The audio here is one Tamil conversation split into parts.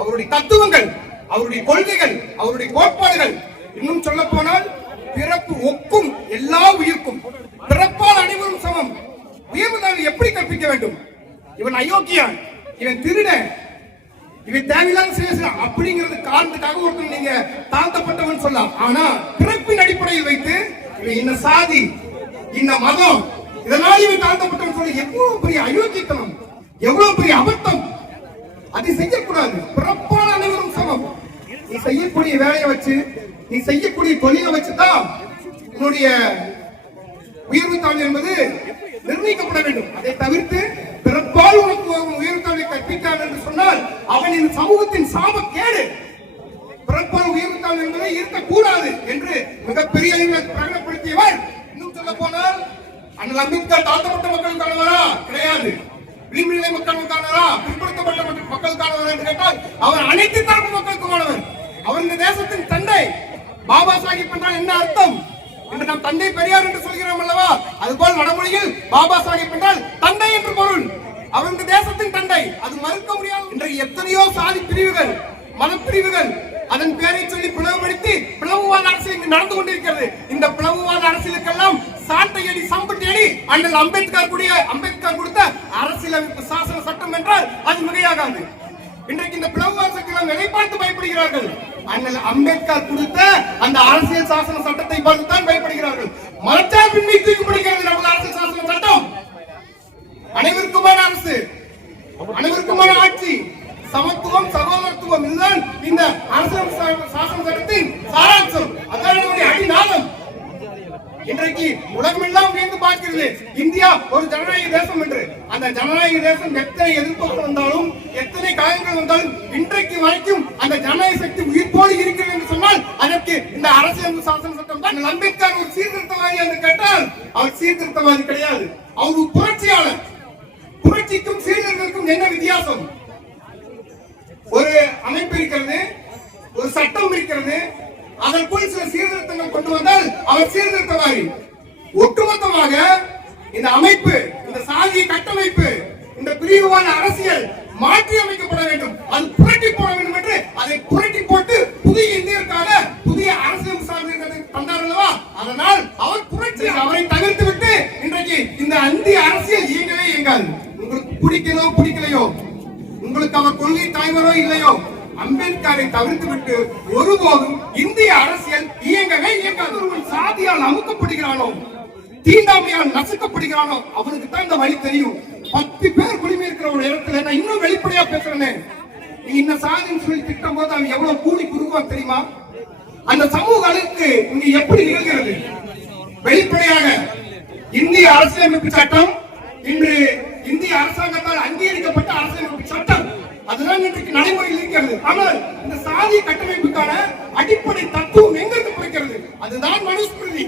அவருடைய தத்துவங்கள், அவருடைய கொள்கைகள், அவருடைய கோட்பாடுகள், இன்னும் சொல்ல போனால் பிறப்பு ஒக்கும் எல்லா உயிர்க்கும், பிறப்பால் அனைவரும் சமம், உயர்வு எப்படி கற்பிக்க வேண்டும்? இவன் அயோக்கியன், இவன் திருடன், இவன் தேவையில்லாத செய்ய அப்படிங்கிறது காரணத்துக்காக ஒருத்தர் நீங்க தாழ்த்தப்பட்டவன் சொல்லலாம். ஆனா பிறப்பின் அடிப்படையில் வைத்து இவன் இன்ன சாதி, இன்ன மதம், இதனால் இவன் தாழ்த்தப்பட்டவன் சொல்ல எவ்வளவு பெரிய அயோக்கியத்தனம், எவ்வளவு பெரிய அபத்தம். அதை செய்யக்கூடாது. பிறப்பால் அனைவரும் சமம். நீ செய்யக்கூடிய வேலையை வச்சு, நீ செய்யக்கூடிய தொழிலை வச்சுதான் உன்னுடைய உயர்வு தாழ்வு என்பது நிர்ணயிக்கப்பட வேண்டும். அதை தவிர்த்து பிறப்பால் உனக்கு உயர்வு தாழ்வை கற்பித்தான் என்று சொன்னால் அவன் இந்த சமூகத்தின் சாபக்கேடு. பிறப்பால் உயர்வு தாழ்வு என்பதை இருக்கக்கூடாது என்று மிகப்பெரிய பிரகடனப்படுத்தியவர். இன்னும் சொல்ல போனால் அண்ணல் அம்பேத்கர் தாழ்த்தப்பட்ட மக்களுக்கானவரா? கிடையாது. விளிம்புநிலை மக்களுக்கானவரா? பிற்படுத்தப்பட்ட மக்களுக்கானவரா என்று கேட்டால் அவர் அனைத்து தரப்பு மக்களுக்குமானவர். அவர் இந்த தேசத்தின் தந்தை. பாபா சாஹிப் என்றால் என்ன அர்த்தம்? இன்று நாம் தந்தை பெரியார் என்று சொல்கிறோம் அல்லவா? அதுபோல் வடமொழியில் பாபா சாஹிப் என்றால் தந்தை என்று பொருள். அவர் இந்த தேசத்தின் தந்தை, அது மறுக்க முடியாது. இன்றைக்கு எத்தனையோ சாதி பிரிவுகள், மத பிரிவுகள், அதன் பேரை சொல்லி பிளவுபடுத்தி பிளவுவாத அரசியல் இங்கு நடந்து கொண்டிருக்கிறது. இந்த பிளவுவாத அரசியலுக்கெல்லாம் சாட்டை அடி சம்பட்டி அடி அண்ணல் அம்பேத்கர் கொடுத்த அரசியலமைப்பு சாசன சட்டம் என்றால் அது மிகையாகாது. இன்றைக்கு இந்த பிளவுவாத சக்திகள் எதை பார்த்து பயப்படுகிறார்கள்? அண்ணல் அம்பேத்கர் கொடுத்த அந்த அரசியல் சாசன சட்டத்தை பார்த்து தான் பயப்படுகிறார்கள். மதச்சார்பின்மை தூக்கப்படுகிறது நமது அரசியல் சாசன சட்டம். அனைவருக்குமான அரசு, அனைவருக்குமான ஆட்சி, சமத்துவம், சகோதரத்துவம், இதுதான் இந்த அரசியல் சாசன சட்டத்தின் சாராம்சம். அதான் அடிநாதம். இன்றைக்கு உலகமெல்லாம் வியந்து பார்க்கிறது இந்தியா ஒரு ஜனநாயக தேசம் என்று. அந்த ஜனநாயக தேசம் எத்தனை எதிர்ப்புகள் வந்தாலும், எத்தனை காயங்கள் வந்தாலும், இன்றைக்கு வரைக்கும் அந்த ஜனநாயக சக்தி உயிர்ப்போடு இருக்கிறது என்று சொன்னால் அதற்கு இந்த அரசியல் சாசன சட்டம் தான். அம்பேத்கர் ஒரு சீர்திருத்தவாதி என்று கேட்டால் அவர் சீர்திருத்தவாதி கிடையாது, அவர் ஒரு புரட்சியாளர். புரட்சிக்கும் சீர்திருத்தத்திற்கும் என்ன வித்தியாசம்? ஒரு அமைப்பு இருக்கிறது, ஒரு சட்டம் இருக்கிறது, அதற்குள் சில சீர்திருத்தங்கள் கொண்டு வந்தால் அவர் சீர்திருத்தவாதி. ஒட்டுமொத்தமாக இந்த அமைப்பு, இந்த சாதிய கட்டமைப்பு, இந்த பிரிவுவாத அரசியல் மாற்றி அமைக்கப்பட வேண்டும், அது புரட்டி போட வேண்டும் என்று அதை புரட்டி போட்டு புதிய இந்தியருக்காக புதிய அரசியல் சாதனை தந்தார் அல்லவா? அதனால் அவர் புரட்சி, அவரை தவிர்த்து விட்டு இன்றைக்கு இந்த இந்திய அரசியல் இயங்கவே இயங்காது. உங்களுக்கு பிடிக்கலோ பிடிக்கலையோ, உங்களுக்கு அவர் கொள்கை தாய்வரோ இல்லையோ, அம்பேத்கரை தவிர்த்து விட்டு ஒருபோதும் இந்திய அரசியல் இயங்கவே இயங்காது. சாதியால் அமுக்கப்படுகிறானோ, தீண்டாமையால் நசுக்கப்படுகிறானோ அவனுக்கு தான் இந்த வழி தெரியும். 10 பேர் குடிமை இருக்கிற ஒரு இடத்துல நான் இன்னும் வெளிப்படையா பேசுறேன். நீ இந்த சாதின்னு சொல்லி திட்டம் போது அவன் எவ்வளவு கூலி குறுகுவான் தெரியுமா? அந்த சமூக அழுக்கு இங்க எப்படி நிகழ்கிறது? வெளிப்படையாக இந்திய அரசியலமைப்பு சட்டம் இன்று இந்திய அரசாங்கத்தால் அங்கீகரிக்கப்பட்ட அரசியலமைப்பு சட்டம், அதுதான் இன்றைக்கு நடைமுறையில் இருக்கிறது. ஆனால் இந்த சாதி கட்டமைப்புக்கான அடிப்படை தத்துவம் எங்கிருந்து பிடிக்கிறது? அதுதான் மனுஸ்மிருதி.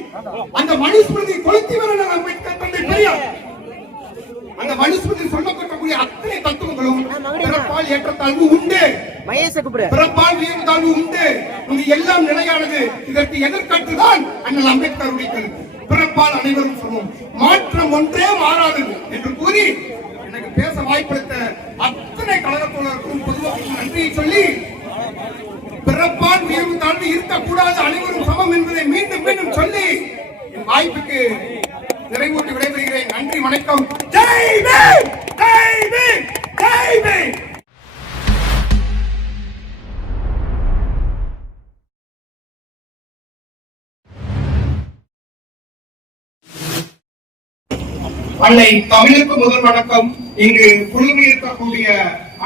அந்த மனுஸ்மிருதி கொளுத்தி வர அம்பேத்கர் தந்தை பெரியார். அந்த மனுஸ்மிருதி சொல்லப்பட்டக்கூடிய அத்தனை தத்துவங்களும் பிறப்பால் ஏற்றத்தாழ்வு உண்டு, பிறப்பால் உயர்வு தாழ்வு உண்டு, இது எல்லாம் நிலையானது. இதற்கு எதிர்கட்டுதான் அண்ணல் அம்பேத்கருடைய கருத்து. பிறப்பால் அனைவரும் சமம், மாற்றம் ஒன்றே மாறாதது என்று கூறி எனக்கு பேச வாய்ப்பளித்த அத்தனை கழக தோழருக்கும் பொதுவாக நன்றியை சொல்லி, பிறப்பால் உயர்வு தாழ்வு இருக்கக்கூடாது, அனைவரும் சமம் என்பதை மீண்டும் மீண்டும் சொல்லி என் வாய்ப்புக்கு நிறைவேற்றி விடைபெறுகிறேன். நன்றி, வணக்கம். ஜெய் பீம், ஜெய் பீம், ஜெய் பீம். அன்னை தமிழுக்கு முதல் வணக்கம். இங்கு குழுமி இருக்கக்கூடிய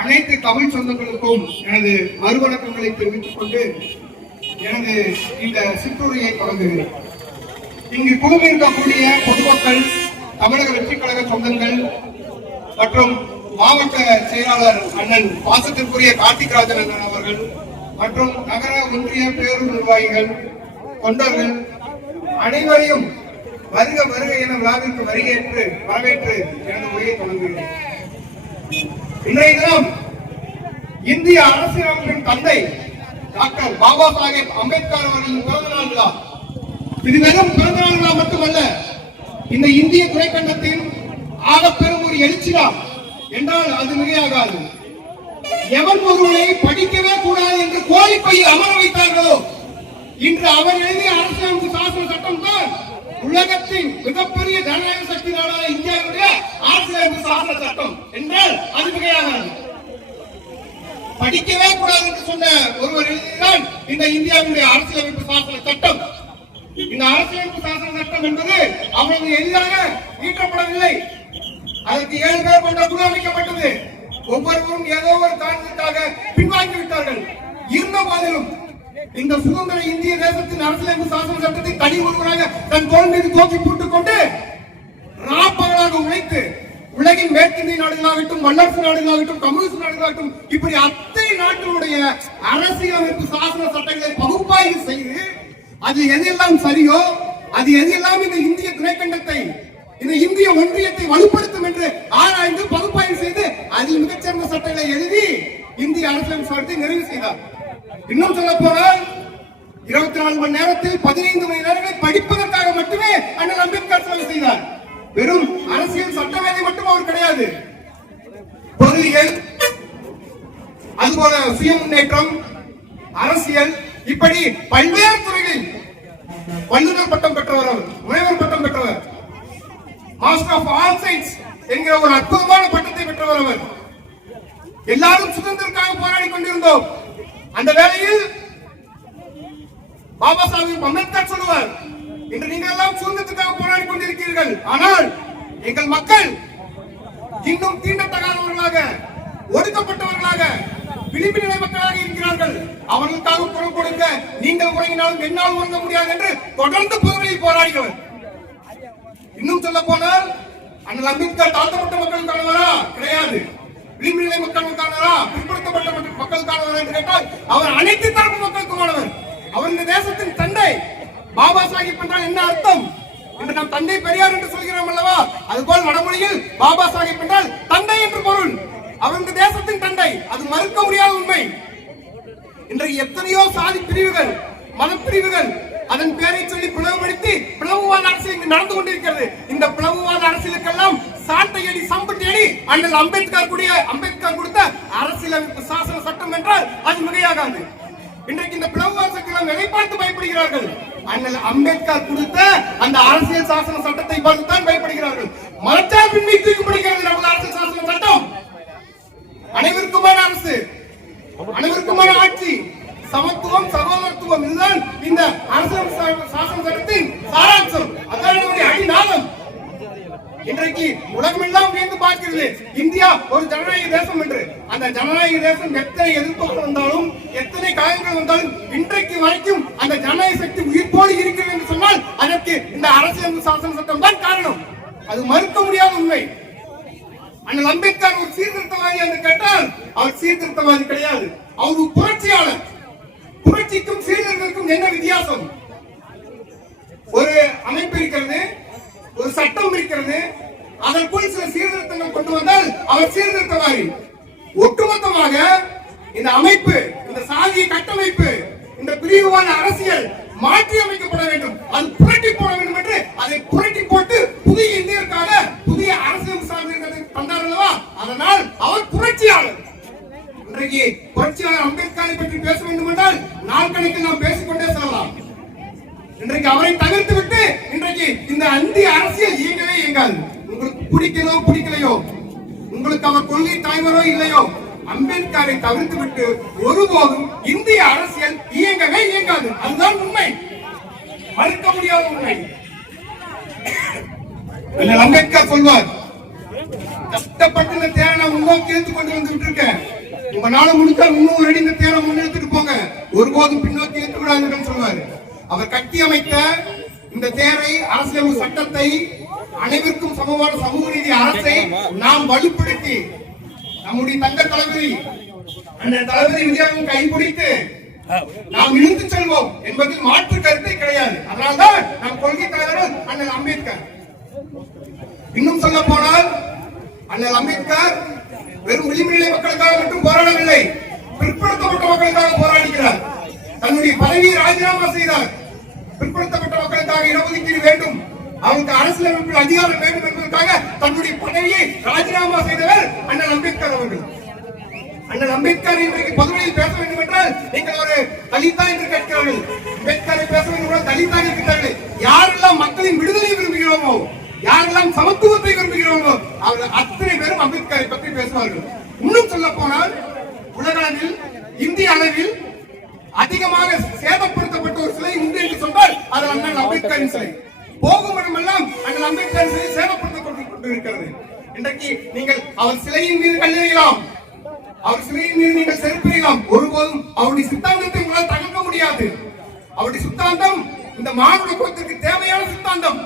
அனைத்து தமிழ் சொந்தங்களுக்கும் எனது மறுவணக்கங்களை தெரிவித்துக் கொண்டு எனது இந்த சிற்றுரையை தொடங்குகிறேன். இங்கு குழுமி இருக்கக்கூடிய பொதுமக்கள், தமிழக வெற்றி கழக சொந்தங்கள் மற்றும் மாவட்ட செயலாளர் அண்ணன் பாசத்திற்குரிய கார்த்திக்ராஜன் அண்ணன் அவர்கள் மற்றும் நகர ஒன்றிய பேரூர் நிர்வாகிகள், தொண்டர்கள் அனைவரையும் வருக வருக என விழாவிற்கு வரவேற்று எனது உரையை தொடங்குகிறேன். இன்றைய தினம் இந்திய அரசியலமைப்பின் தந்தை டாக்டர் பாபா சாஹேப் அம்பேத்கர் அவர்களின் பிறந்த நாள் விழா. இது வெறும் பிறந்த நாள் விழா மட்டுமல்ல, இந்த இந்திய துணைக்கண்டத்தின் ஆகப்பெரும் ஒரு எழுச்சியா என்றால் அது மிகையாகாது. எவன் ஒருவனை படிக்கவே கூடாது என்று கோழிப்பையில் அமர வைத்தார்களோ, இன்று அவர் எழுதிய அரசியலமைப்பு சாசன சட்டம் தான் உலகத்தின் மிகப்பெரிய ஜனநாயக சக்தி நாடான இந்தியாவுடைய அரசியலமைப்பு சாசன சட்டம் என்றால் அது மிகையாகாது. படிக்கவே கூடாது என்று சொன்ன ஒருவர் எழுதிதான் இந்த இந்தியாவுடைய அரசியலமைப்பு சாசன சட்டம். இந்த அரசியலமைப்பு சாசன சட்டம் என்பது அவ்வளவு எளிதாக ஈட்டப்படவில்லை. அதற்கு 7 பேர் கொண்ட குழு அமைக்கப்பட்டது. ஒவ்வொருவரும் ஏதோ ஒரு காரணத்திற்காக பின்வாங்கி விட்டார்கள். இருந்த போதிலும் இந்த சுதந்திர இந்திய தேசத்தின் அரசியலமைப்பு சாசன சட்டத்தை தனி ஒருவராக தன் தோள் மீது தூக்கி போட்டுக் கொண்டு ராப்பகலாக உழைத்து உலகின் மேற்கிந்திய நாடுகளாகட்டும், வல்லரசு நாடுகளாகட்டும், கம்யூனிஸ்ட் நாடுகளாகட்டும், இப்படி அத்தனை நாடுகளுடைய அரசியலமைப்பு சாசன சட்டங்களை பகுப்பாய்வு செய்து அது எதெல்லாம் சரியோ, அது எதெல்லாம் இந்த இந்திய துணைக்கண்டத்தை, இந்த இந்திய ஒன்றியத்தை வலுப்படுத்தும் என்று ஆராய்ந்து பகுப்பாய்வு செய்து அதில் மிகச்சிறந்த சட்டங்களை எழுதி இந்திய அரசியலமைப்பு சட்டத்தை நிறைவு செய்தார். இன்னும் சொல்ல போனால் 24 மணி நேரத்தில் 15 மணி நேரங்களை படிப்பதற்காக மட்டுமே அண்ணல் அம்பேத்கர் செலவு செய்தார். வெறும் அரசியல் சட்டமேதை மட்டும் அவர் கிடையாது. பொருளியல், அதுபோல சுய முன்னேற்றம், அரசியல், இப்படி பல்வேறு துறைகளில் வல்லுநர் பட்டம் பெற்றவர், அவர் முனைவர் பட்டம் பெற்றவர், மாஸ்டர் ஆஃப் ஆல் சயின்ஸ் என்கிற ஒரு அற்புதமான பட்டத்தை பெற்றவர் அவர். எல்லாரும் சுதந்திரத்திற்காக போராடி கொண்டிருந்தோம். அந்த வேளையில் பாபா சாஹிப் அம்பேத்கர் சொல்லுவார், இன்று நீங்கள் எல்லாம் சுதந்திரத்துக்காக போராடி கொண்டிருக்கிறீர்கள், ஆனால் எங்கள் மக்கள் இன்னும் தீண்டத்தகாதவர்களாக, ஒடுக்கப்பட்டவர்களாக, விளிம்பு நிலை மக்களாக இருக்கிறார்கள். அவர்களுக்காக குரல் கொடுக்க நீங்கள் உறங்கினாலும் என்னால் உறங்க முடியாது என்று தொடர்ந்து பொதுவெளியில் போராடினவர். இன்னும் சொல்ல போனால் அண்ணல் அம்பேத்கர் தாழ்த்தப்பட்ட மக்களுக்கானவரா? கிடையாது. விளிம்பு நிலை மக்களுக்கானவரா? பிற்படுத்தப்பட்ட மக்களுக்கானவரா என்று கேட்டால் அவர் அனைத்து தரப்பு மக்களுக்குமானவர். அவர் இந்த தேசத்தின் தந்தை. பாபா சாஹிப் என்றால் என்ன அர்த்தம்? இன்று நாம் தந்தை பெரியார் என்று சொல்கிறோம் அல்லவா? அதுபோல் வடமொழியில் பாபா சாஹிப் என்றால் தந்தை என்று பொருள். அவர் இந்த தேசத்தின் தந்தை. அது மறுக்க முடியாத உண்மை. இன்றைக்கு எத்தனையோ சாதி பிரிவுகள், மத பிரிவுகள், அதன் பேரை சொல்லி பிளவுபடுத்தி பிளவுவாத அரசியல் இங்கு நடந்து கொண்டிருக்கிறது. இந்த பிளவுவாத அரசியலுக்கெல்லாம் சாட்டையடி சம்பட்டியடி அண்ணல் அம்பேத்கர் கொடுத்த அரசியலமைப்பு சாசன சட்டம் என்றால் அது மிகையாகாது. இன்றைக்கு இந்த பிளவுவாத சக்திகள் எதை பார்த்து பயப்படுகிறார்கள்? அண்ணல் அம்பேத்கர் கொடுத்த அந்த அரசியல் சாசன சட்டத்தை பார்த்து தான் பயப்படுகிறார்கள். மதச்சார்பின்மை தூக்கப்படுகிறது நமது அரசியல் சாசன சட்டம். அனைவருக்குமான அரசு, அனைவருக்குமான ஆட்சி, சமத்துவம், சகோதரத்துவம், இதுதான் இந்த அரசியல் சாசன சட்டத்தின் சாராம்சம். அதான் அடிநாதம். இன்றைக்கு உலகமெல்லாம் வியந்து பார்க்கிறது இந்தியா ஒரு ஜனநாயக தேசம் என்று. அந்த ஜனநாயக தேசம் எத்தனை எதிர்ப்புகள் வந்தாலும், எத்தனை காயங்கள் வந்தாலும், இன்றைக்கு வரைக்கும் அந்த ஜனநாயக சக்தி உயிர்ப்போடு இருக்கிறது என்று சொன்னால் அதற்கு இந்த அரசியல் சாசன சட்டம் தான் காரணம். அது மறுக்க முடியாத உண்மை. அண்ணல் அம்பேத்கர் ஒரு சீர்திருத்தவாதி என்று கேட்டால் அவர் சீர்திருத்தவாதி கிடையாது. அவர் ஒரு புரட்சியாளர். புரட்சிக்கும் சீர்திருத்தத்திற்கும் என்ன வித்தியாசம்? ஒரு அமைப்பு இருக்கிறது, ஒரு சட்டம் இருக்கிறது, அதற்குள் சில சீர்திருத்தங்கள் கொண்டு வந்தால் அவர் சீர்திருத்தவாதி. ஒட்டுமொத்தமாக இந்த அமைப்பு, இந்த சாதிய கட்டமைப்பு, இந்த பிரிவுவாத அரசியல் மாற்றி அமைக்கப்பட வேண்டும், அது புரட்டி போட வேண்டும் என்று அதை புரட்டி போட்டு புதிய இந்தியருக்காக புதிய அரசியல் சார்ந்த தந்தார் அல்லவா? அதனால் அவர் புரட்சியாளர். இன்றைக்கு புரட்சியாளர் அம்பேத்கரை பற்றி பேச வேண்டும் என்றால் நாள் கணக்கில் நாம் பேசிக்கொண்டே செல்லலாம். இன்றைக்கு அவரை தவிர்த்து விட்டு இன்றைக்கு இந்த இந்திய அரசியல் இயங்கவே இயங்காது. உங்களுக்கு பிடிக்கலோ பிடிக்கலையோ, உங்களுக்கு அவர் கொள்கை தலைவரோ இல்லையோ, அம்பேத்கரை தவிர்த்து விட்டு ஒருபோதும் இந்திய அரசியல் இயங்கவே இயங்காது. அதுதான் உண்மை, மறுக்க முடியாத உண்மை. அம்பேத்கர் சொல்வார், கஷ்டப்பட்டு இந்த தேரை நான் முன்னோக்கி எடுத்து கொண்டு வந்துட்டு இருக்கேன், உங்க நாடு முழுக்க 300 அடி இந்த தேரை முன்னெடுத்துட்டு போங்க, ஒருபோதும் பின்னோக்கி எடுத்து விடாதுன்னு சொல்வாரு. அவர் கட்டி அமைத்த இந்த தேரை, அரசியல் சட்டத்தை, அனைவருக்கும் சமமான சமூக நீதி அரசை நாம் வலுப்படுத்தி நம்முடைய தங்க தளபதி அந்த தளபதி விஜயாவும் கைப்பிடித்து நாம் இழுத்து செல்வோம் என்பதில் மாற்று கருத்தை கிடையாது. அதனால்தான் நம் கொள்கை தலைவர் அண்ணல் அம்பேத்கர். இன்னும் சொல்ல போனால் அண்ணல் அம்பேத்கர் வெறும் விளிம்பு மக்களுக்காக மட்டும் போராடவில்லை, பிற்படுத்தப்பட்ட மக்களுக்காக போராடுகிறார். தன்னுடைய பதவியை ராஜினாமா செய்தார். பிற்படுத்தப்பட்ட மக்களுக்காக இடஒதுக்கீடு வேண்டும், அவருக்கு அரசியலமைப்பில் அதிகாரம் வேண்டும் என்பதற்காக தன்னுடைய பதவியை ராஜினாமா செய்தவர் அண்ணல் அம்பேத்கர் அவர்கள். அண்ணல் அம்பேத்கர் இன்றைக்கு பொதுவெளியில் பேச வேண்டும் என்றால் நீங்கள் ஒரு தலிதா என்று கேட்கிறார்கள். அம்பேத்கரை பேச வேண்டும் என்றால் தலிதா இருக்கிறார்கள். யாரெல்லாம் மக்களின் விடுதலை விரும்புகிறோமோ, யாரெல்லாம் சமத்துவத்தை விரும்புகிறோமோ, அவர்கள் அத்தனை பேரும் அம்பேத்கரை பற்றி பேசுவார்கள். இன்னும் சொல்ல போனால் உலக அளவில், இந்திய அளவில் அதிகமாக சேதப்படுத்தப்பட்ட ஒரு சிலை உண்டு என்று சொன்னால் அது அண்ணல் அம்பேத்கரின் சிலை. போகும் இடமெல்லாம் அண்ணல் அம்பேத்கரின் சிலை சேதப்படுத்தப்பட்டு கொண்டிருக்கிறது. இன்றைக்கு நீங்கள் அவர் சிலையின் மீது கல்லெறியலாம், அவர் சிலையின் மீது நீங்கள் செருப்பிடலாம், ஒருபோதும் அவருடைய சித்தாந்தத்தை உங்களால் தகர்க்க முடியாது. அவருடைய சித்தாந்தம் இந்த மானுட குலத்திற்கு தேவையான சித்தாந்தம்.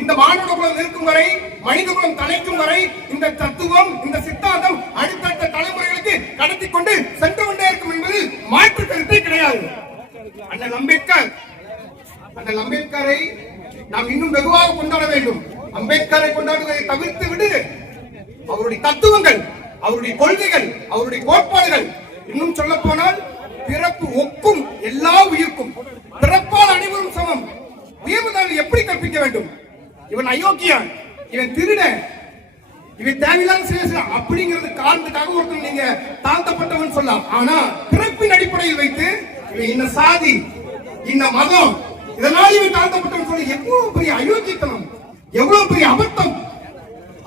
இந்த மானுட குலம் இருக்கும் வரை, மனித குலம் தலைக்கும் வரை இந்த தத்துவம், இந்த சித்தாந்தம் அடுத்தடுத்த தலைமுறைகளுக்கு கடத்தி கொண்டு சென்று கொண்டே இருக்கும் என்பதில் மாற்று கருத்தே கிடையாது. அண்ணல் அம்பேத்கரை நாம் இன்னும் வெகுவாக கொண்டாட வேண்டும். அம்பேத்கரை கொண்டாடுவதை தவிர்த்து விடு அவருடைய தத்துவங்கள், அவருடைய கொள்கைகள், அவருடைய கோட்பாடுகள், இன்னும் சொல்ல போனால் பிறப்பு ஒக்கும் எல்லா உயிர்க்கும், பிறப்பால் அனைவரும் சமம், உயர்வு எப்படி கற்பிக்க வேண்டும்? இவன் அயோக்கியன், இவன் திருடன், இவன் தேவையில்லாத செய்யலாம் அப்படிங்கிறது காரணத்துக்காக ஒருத்தர் நீங்க தாழ்த்தப்பட்டவன் சொல்லலாம். ஆனா பிறப்பின் அடிப்படையில் வைத்து இவன் இன்ன சாதி, இன்ன மதம், இதனால் இவன் தாழ்த்தப்பட்டவன் சொல்ல எவ்வளவு பெரிய அயோக்கியத்தனம், எவ்வளவு பெரிய அபத்தம்.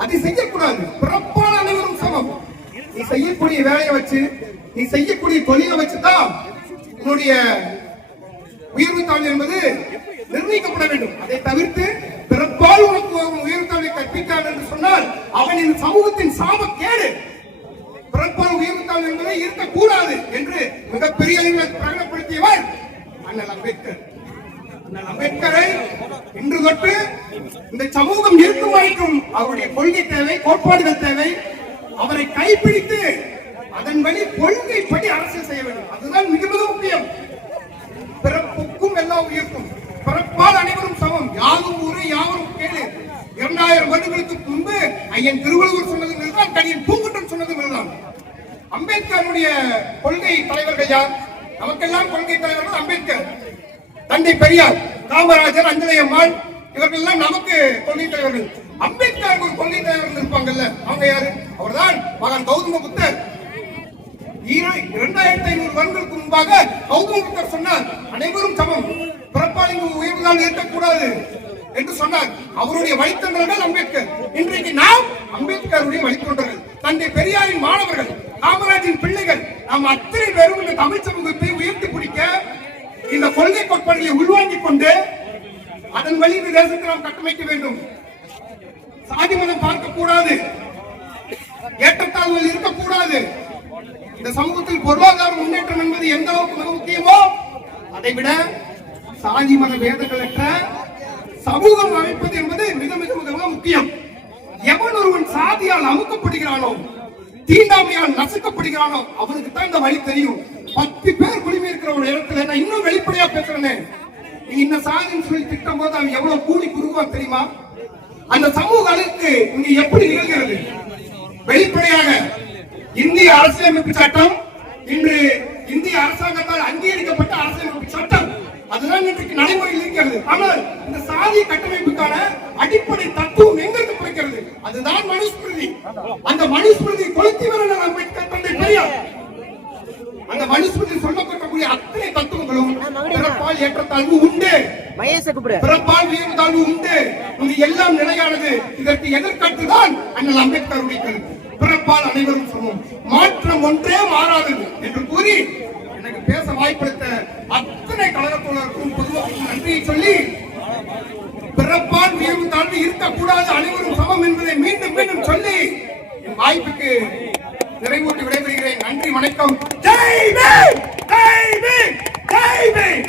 அதை செய்யக்கூடாது. பிறப்பால் அனைவரும் சமம். நீ செய்யக்கூடிய வேலையை வச்சு, நீ செய்யக்கூடிய தொழிலை வச்சுதான் உன்னுடைய உயர்வு தாழ்வு என்பது நிர்ணயிக்கப்பட வேண்டும். அதை தவிர்த்து பிறப்பால் உனக்கு உயர்வு தாழ்வை கற்பித்தான் என்று சொன்னால் அவன் இந்த சமூகத்தின் சாபக்கேடு. பிறப்பால் உயர்வு தாழ்வு என்பதை இருக்கக்கூடாது என்று மிகப்பெரிய அளவில் பிரகடனப்படுத்தியவர் அண்ணல் அம்பேத்கர். அண்ணல் அம்பேத்கரை இன்று தொட்டு இந்த சமூகம் இருக்கும் வரைக்கும் அவருடைய கொள்கை தேவை, கோட்பாடுகள் தேவை. அவரை கைப்பிடித்து அதன் வழி கொள்கைப்படி அரசியல் செய்ய வேண்டும். அதுதான் மிக மிக முக்கியம். பிறப்புக்கும் எல்லா உயிர்க்கும், பிறப்பால் அனைவரும் சமம், யாரும் ஊரே யாவரும் கேளு. 2000 வருடங்களுக்கு முன்பு ஐயன் திருவள்ளுவர் சொன்னதும் இதுதான், கணியன் பூங்குன்றன் சொன்னதும் இதுதான். அம்பேத்கருடைய கொள்கை தலைவர்கள் யார்? நமக்கெல்லாம் கொள்கை தலைவர்கள் அம்பேத்கர், தந்தை பெரியார், காமராஜர், அஞ்சலை அம்மாள், இவர்கள் எல்லாம் நமக்கு கொள்கை தலைவர்கள். அம்பேத்கருக்கு ஒரு கொள்கை தலைவர்கள் இருப்பாங்கல்ல, அவங்க யாரு? அவர்தான் மகான் கௌதம புத்தர். 2500 வருடங்களுக்கு முன்பாக கௌதம புத்தர் சொன்னார், அனைவரும் சமம், பிறப்பால் இங்கு உயர்வுதான் இருக்கக்கூடாது என்று சொன்னார். அவருடைய வழித்தொண்டர்கள் அம்பேத்கர். இன்றைக்கு நாம் அம்பேத்கருடைய வழித்தொண்டர்கள், தந்தை பெரியாரின் மாணவர்கள், காமராஜின் பிள்ளைகள். நாம் அத்தனை பேரும் இந்த தமிழ் சமூகத்தை உயர்த்தி பிடிக்க இந்த கொள்கை கோட்பாடுகளை உள்வாங்கிக் கொண்டு அதன் வழி இந்த தேசத்தை நாம் கட்டமைக்க வேண்டும். சாதி மதம் பார்க்கக்கூடாது, ஏற்றத்தாழ்வுகள் இருக்கக்கூடாது. இந்த சமூகத்தில் பொருளாதார முன்னேற்றம் என்பது எந்த அளவுக்கு மிக முக்கியமோ அதை விட சாதி மத வேதங்களற்ற சமூகம் அமைப்பது என்பது மிக மிக மிக முக்கியம். எவன் ஒருவன் சாதியால் அமுக்கப்படுகிறானோ, தீண்டாமையால் நசுக்கப்படுகிறானோ அவனுக்கு தான் இந்த வழி தெரியும். 10 பேர் குடிமை இருக்கிற ஒரு இடத்துல நான் இன்னும் வெளிப்படையா பேசுறேன். நீ இந்த சாதின்னு சொல்லி திட்டம் போது அவன் எவ்வளவு கூடி குறுகுவான் தெரியுமா? அந்த சமூக அழுக்கு இங்க எப்படி நிகழ்கிறது? வெளிப்படையாக இந்திய அரசியலமைப்பு சட்டம், இன்று இந்திய அரசாங்கத்தால் அங்கீகரிக்கப்பட்ட அரசியலமைப்பு சட்டம், அதுதான் இன்றைக்கு நடைமுறையில் இருக்கிறது. ஆனால் இந்த சாதி கட்டமைப்புக்கான அடிப்படை தத்துவம் எங்களுக்கு பிடிக்கிறது, அதுதான் மனுஸ்மிருதி. அந்த மனுஸ்மிருதி கொளுத்திவர் அம்பேத்கர், தந்தை பெரியார். அந்த மனுஸ்மிருதி சொல்லப்படக்கூடிய அத்தனை தத்துவங்களும் பிறப்பால் ஏற்றத்தாழ்வு உண்டு, பிறப்பால் உயர்வு தாழ்வு உண்டு, இது எல்லாம் நிலையானது. இதற்கு எதிர்கட்டுதான் அண்ணல் அம்பேத்கருடைய கருத்து. பிறப்பால் அனைவரும் சமம், மாற்றம் ஒன்றே மாறாதது என்று கூறி எனக்கு பேச வாய்ப்பளித்த அத்தனை கழகத்தோழருக்கும் பொதுவாக நன்றியை சொல்லி, பிறப்பால் உயர்வு தாழ்வு இருக்கக்கூடாது, அனைவரும் சமம் என்பதை மீண்டும் மீண்டும் சொல்லி என் வாய்ப்புக்கு நிறைவூட்டி விடைபெறுகிறேன். நன்றி, வணக்கம். ஜெய் பீம், ஜெய் பீம், ஜெய் பீம்.